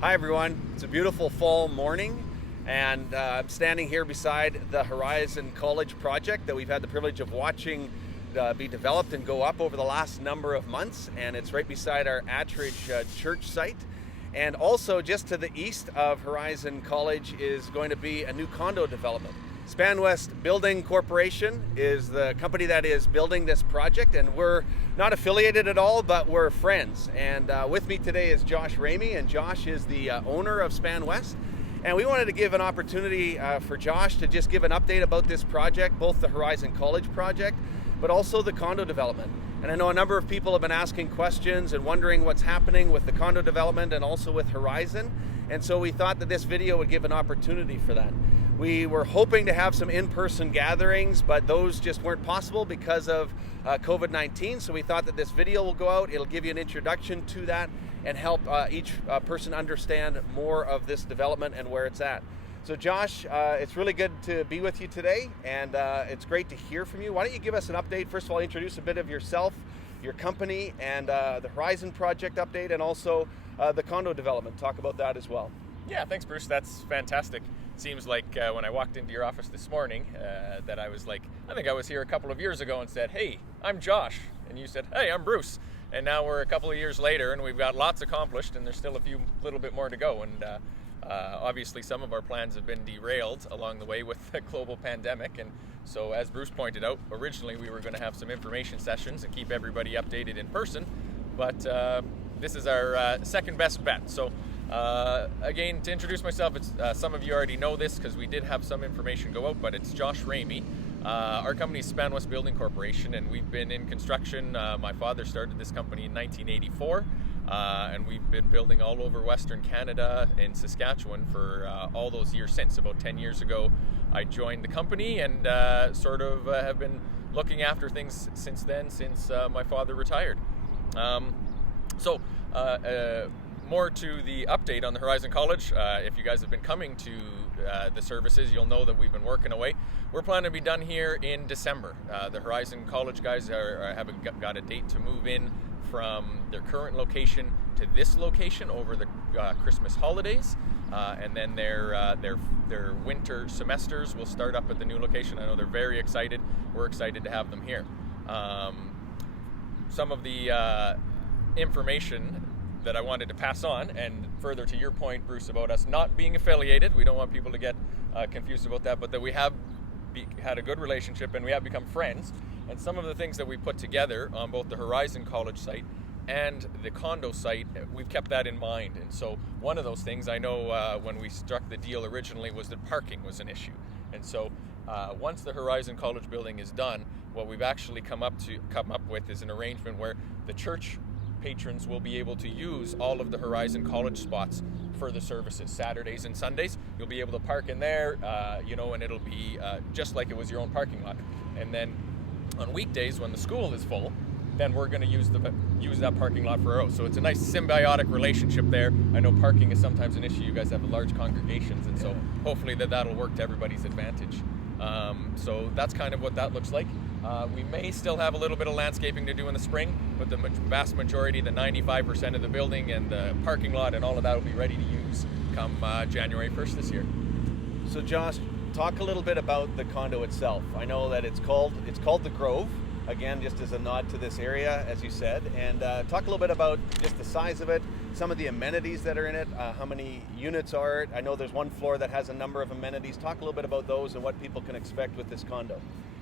Hi everyone, it's a beautiful fall morning and I'm standing here beside the Horizon College project that we've had the privilege of watching be developed and go up over the last number of months, and it's right beside our Attridge church site. And also just to the east of Horizon College is going to be a new condo development. SpanWest Building Corporation is the company that is building this project, and we're not affiliated at all, but we're friends. And with me today is Josh Ramey, and Josh is the owner of SpanWest. And we wanted to give an opportunity for Josh to just give an update about this project, both the Horizon College project, but also the condo development. And I know a number of people have been asking questions and wondering what's happening with the condo development and also with Horizon. And so we thought that this video would give an opportunity for that. We were hoping to have some in-person gatherings, but those just weren't possible because of COVID-19. So we thought that this video will go out. It'll give you an introduction to that and help each person understand more of this development and where it's at. So Josh, it's really good to be with you today, and it's great to hear from you. Why don't you give us an update? First of all, introduce a bit of yourself, your company, and the Horizon Project update, and also the condo development. Talk about that as well. Yeah, thanks, Bruce. That's fantastic. Seems like when I walked into your office this morning that I was like, I think I was here a couple of years ago and said, hey, I'm Josh. And you said, hey, I'm Bruce. And now we're a couple of years later and we've got lots accomplished and there's still a little bit more to go. And obviously some of our plans have been derailed along the way with the global pandemic. And so as Bruce pointed out, originally we were going to have some information sessions and keep everybody updated in person. But this is our second best bet. So again, to introduce myself, it's some of you already know this because we did have some information go out, but it's Josh Ramey. Our company is SpanWest Building Corporation, and we've been in construction. My father started this company in 1984, and we've been building all over Western Canada and Saskatchewan for all those years since. About 10 years ago, I joined the company and have been looking after things since then, since my father retired. More to the update on the Horizon College. If you guys have been coming to the services, you'll know that we've been working away. We're planning to be done here in December. The Horizon College guys have got a date to move in from their current location to this location over the Christmas holidays, and then their winter semesters will start up at the new location. I know they're very excited. We're excited to have them here. Some of the information that I wanted to pass on, and further to your point, Bruce, about us not being affiliated, we don't want people to get confused about that, but that we have had a good relationship and we have become friends. And some of the things that we put together on both the Horizon College site and the condo site, we've kept that in mind. And so one of those things I know when we struck the deal originally was that parking was an issue. And so once the Horizon College building is done, what we've actually come up with is an arrangement where the church patrons will be able to use all of the Horizon College spots for the services. Saturdays and Sundays, you'll be able to park in there, and it'll be just like it was your own parking lot. And then on weekdays when the school is full, then we're going to use that parking lot for our own. So it's a nice symbiotic relationship there. I know parking is sometimes an issue. You guys have large congregations, and so hopefully that'll work to everybody's advantage. So that's kind of what that looks like. We may still have a little bit of landscaping to do in the spring, but the vast majority, the 95% of the building and the parking lot and all of that will be ready to use come January 1st this year. So Josh, talk a little bit about the condo itself. I know that it's called the Grove, again, just as a nod to this area, as you said, and talk a little bit about just the size of it, some of the amenities that are in it, how many units are it. I know there's one floor that has a number of amenities. Talk a little bit about those and what people can expect with this condo.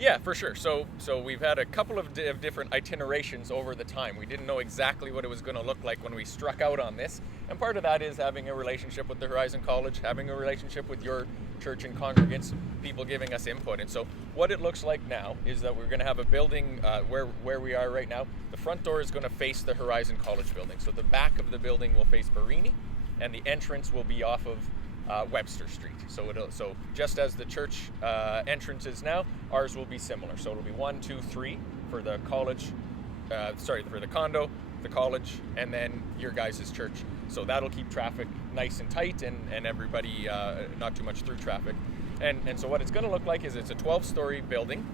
Yeah, for sure. So we've had a couple of different itinerations over the time. We didn't know exactly what it was going to look like when we struck out on this. And part of that is having a relationship with the Horizon College, having a relationship with your church and congregants, people giving us input. And so what it looks like now is that we're going to have a building where we are right now. The front door is going to face the Horizon College building. So the back of the building will face Barini, and the entrance will be off of Webster Street. So just as the church entrance is now, ours will be similar. So it'll be 1, 2, 3 for the college, for the condo, the college, and then your guys' church. So that'll keep traffic nice and tight and everybody not too much through traffic. And so what it's going to look like is it's a 12-story building.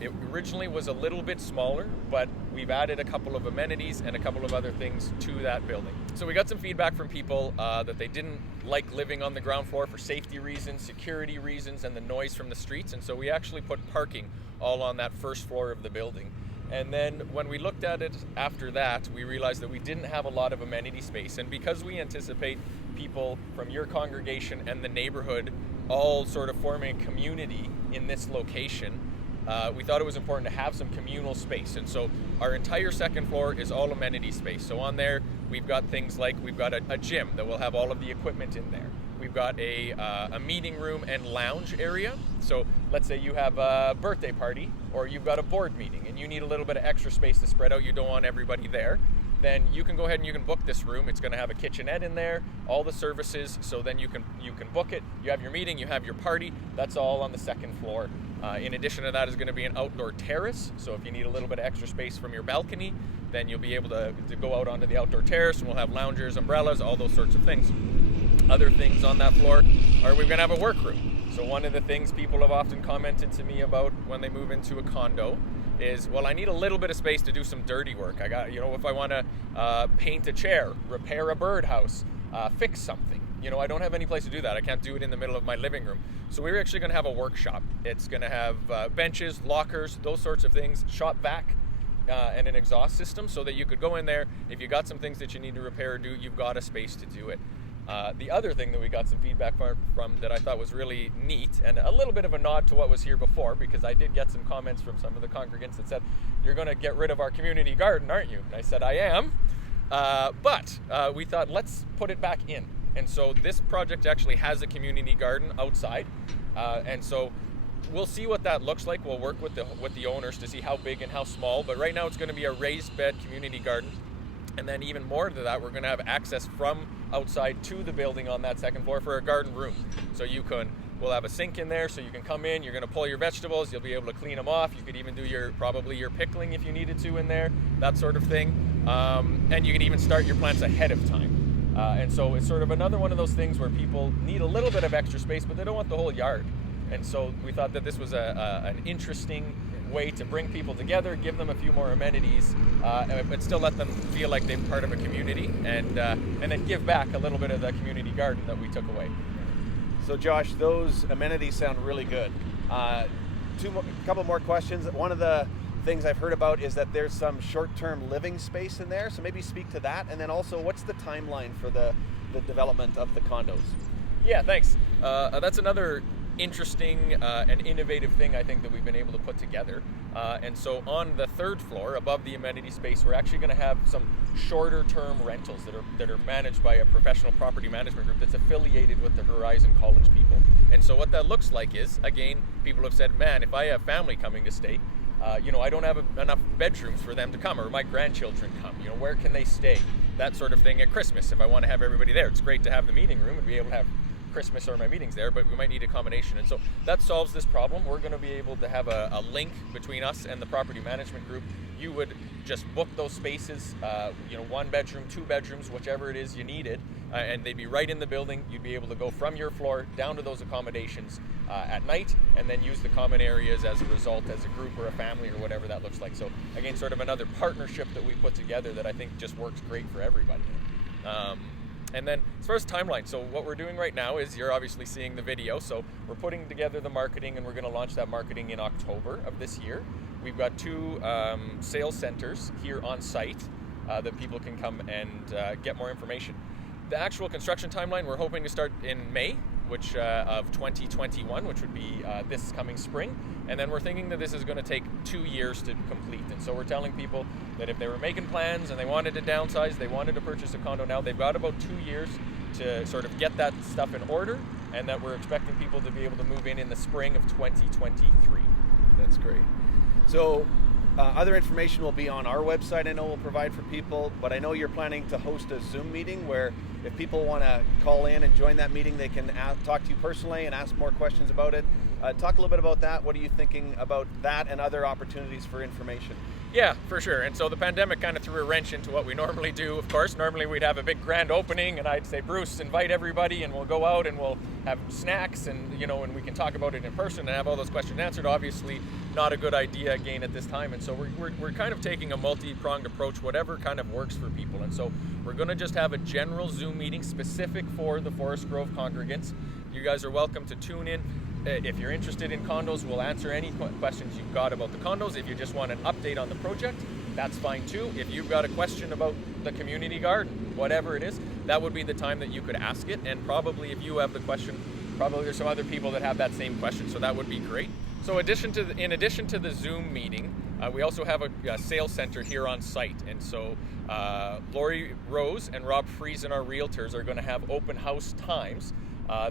It originally was a little bit smaller, but we've added a couple of amenities and a couple of other things to that building. So we got some feedback from people that they didn't like living on the ground floor for safety reasons, security reasons, and the noise from the streets. And so we actually put parking all on that first floor of the building. And then when we looked at it after that, we realized that we didn't have a lot of amenity space. And because we anticipate people from your congregation and the neighborhood all sort of forming a community in this location, we thought it was important to have some communal space. And so our entire second floor is all amenity space. So on there, we've got things like, we've got a gym that will have all of the equipment in there. We've got a meeting room and lounge area. So let's say you have a birthday party or you've got a board meeting and you need a little bit of extra space to spread out. You don't want everybody there. Then you can go ahead and you can book this room. It's going to have a kitchenette in there, all the services. So then you can book it. You have your meeting, you have your party. That's all on the second floor. In addition to that is going to be an outdoor terrace. So if you need a little bit of extra space from your balcony, then you'll be able to go out onto the outdoor terrace, and we'll have loungers, umbrellas, all those sorts of things. Other things on that floor are we're going to have a workroom. So one of the things people have often commented to me about when they move into a condo is, well, I need a little bit of space to do some dirty work. I got, if I want to paint a chair, repair a birdhouse, fix something. I don't have any place to do that. I can't do it in the middle of my living room. So we're actually going to have a workshop. It's going to have benches, lockers, those sorts of things, shop vac, and an exhaust system so that you could go in there. If you got some things that you need to repair or do, you've got a space to do it. The other thing that we got some feedback from that I thought was really neat, and a little bit of a nod to what was here before, because I did get some comments from some of the congregants that said, you're going to get rid of our community garden, aren't you? And I said, I am. But we thought, let's put it back in. And so this project actually has a community garden outside. And so we'll see what that looks like. We'll work with the owners to see how big and how small. But right now it's going to be a raised bed community garden. And then even more to that, we're going to have access from outside to the building on that second floor for a garden room. So we'll have a sink in there so you can come in, you're going to pull your vegetables, you'll be able to clean them off. You could even do probably your pickling if you needed to in there, that sort of thing. And you can even start your plants ahead of time. And so it's sort of another one of those things where people need a little bit of extra space, but they don't want the whole yard. And so we thought that this was an interesting way to bring people together, give them a few more amenities, but still let them feel like they're part of a community, and then give back a little bit of the community garden that we took away. So Josh, those amenities sound really good. Couple more questions. One of the things I've heard about is that there's some short-term living space in there, so maybe speak to that, and then also what's the timeline for the development of the condos? Yeah, thanks. That's another interesting and innovative thing I think that we've been able to put together. And so on the third floor, above the amenity space, we're actually going to have some shorter term rentals that are managed by a professional property management group that's affiliated with the Horizon College people. And so what that looks like is, again, people have said, man, if I have family coming to stay, I don't have enough bedrooms for them to come, or my grandchildren come, where can they stay? That sort of thing at Christmas. If I want to have everybody there, it's great to have the meeting room and be able to have Christmas or my meetings there, but we might need a combination. And so that solves this problem. We're going to be able to have a link between us and the property management group. You would just book those spaces, 1 bedroom, 2 bedrooms, whichever it is you needed, and they'd be right in the building. You'd be able to go from your floor down to those accommodations at night, and then use the common areas as a result, as a group or a family or whatever that looks like. So again, sort of another partnership that we put together that I think just works great for everybody. And then as far as timeline, so what we're doing right now is, you're obviously seeing the video, so we're putting together the marketing, and we're going to launch that marketing in October of this year. We've got 2 sales centers here on site that people can come and get more information. The actual construction timeline, we're hoping to start in May, of 2021, which would be this coming spring. And then we're thinking that this is going to take 2 years to complete. And so we're telling people that if they were making plans and they wanted to downsize, they wanted to purchase a condo now, they've got about 2 years to sort of get that stuff in order, and that we're expecting people to be able to move in the spring of 2023. That's great. So other information will be on our website, I know we'll provide for people, but I know you're planning to host a Zoom meeting where if people want to call in and join that meeting, they can talk to you personally and ask more questions about it. Talk a little bit about that. What are you thinking about that and other opportunities for information? Yeah, for sure. And so the pandemic kind of threw a wrench into what we normally do. Of course, normally we'd have a big grand opening and I'd say, Bruce, invite everybody and we'll go out and we'll have snacks and, and we can talk about it in person and have all those questions answered. Obviously, not a good idea again at this time. And so we're kind of taking a multi-pronged approach, whatever kind of works for people. And so we're going to just have a general Zoom meeting specific for the Forest Grove congregants. You guys are welcome to tune in. If you're interested in condos, we'll answer any questions you've got about the condos. If you just want an update on the project, that's fine too. If you've got a question about the community garden, whatever it is, that would be the time that you could ask it. And probably if you have the question, probably there's some other people that have that same question, so that would be great. So in addition to the Zoom meeting, we also have a sales center here on site. And so Lori Rose and Rob Friesen, our realtors, are going to have open house times.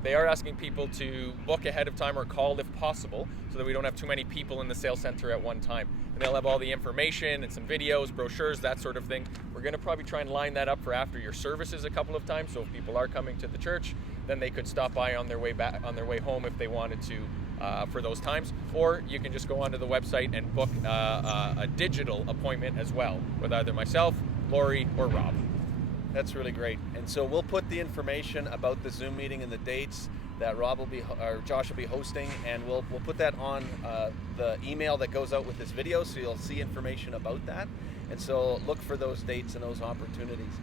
They are asking people to book ahead of time or call if possible so that we don't have too many people in the sales center at one time. And they'll have all the information and some videos, brochures, that sort of thing. We're going to probably try and line that up for after your services a couple of times. So if people are coming to the church, then they could stop by on their way back, on their way home if they wanted to for those times. Or you can just go onto the website and book a digital appointment as well with either myself, Lori, or Rob. That's really great. And so we'll put the information about the Zoom meeting and the dates that Josh will be hosting, and we'll put that on the email that goes out with this video, so you'll see information about that. And so look for those dates and those opportunities.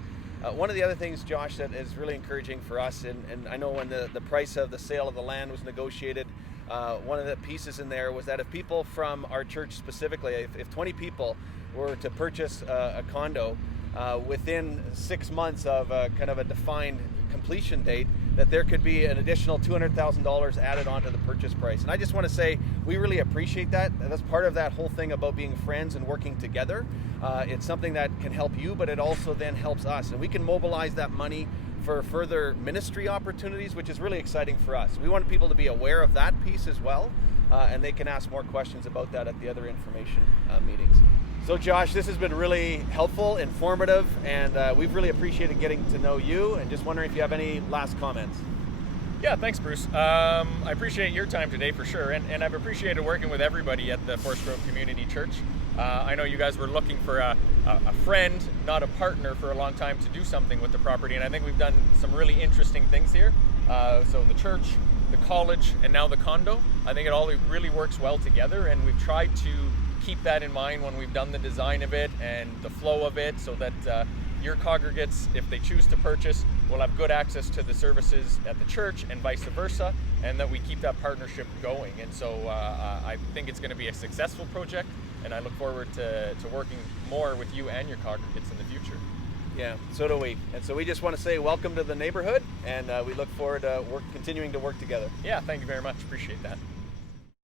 One of the other things, Josh, that is really encouraging for us, and I know when the price of the sale of the land was negotiated, one of the pieces in there was that if people from our church specifically, if 20 people were to purchase a condo, within 6 months of kind of a defined completion date, that there could be an additional $200,000 added onto the purchase price. And I just want to say we really appreciate that. That's part of that whole thing about being friends and working together. It's something that can help you, but it also then helps us. And we can mobilize that money for further ministry opportunities, which is really exciting for us. We want people to be aware of that piece as well, and they can ask more questions about that at the other information meetings. So Josh, this has been really helpful, informative, and we've really appreciated getting to know you, and just wondering if you have any last comments. Yeah, thanks, Bruce. I appreciate your time today for sure, and I've appreciated working with everybody at the Forest Grove Community Church. I know you guys were looking for a friend, not a partner, for a long time to do something with the property, and I think we've done some really interesting things here. So the church, the college, and now the condo, I think it all really works well together, and we've tried to keep that in mind when we've done the design of it and the flow of it, so that your congregates, if they choose to purchase, will have good access to the services at the church and vice versa, and that we keep that partnership going. And so I think it's going to be a successful project, and I look forward to working more with you and your congregates in the future. Yeah, so do we. And so we just want to say welcome to the neighborhood, and we look forward to continuing to work together. Yeah, thank you very much. Appreciate that.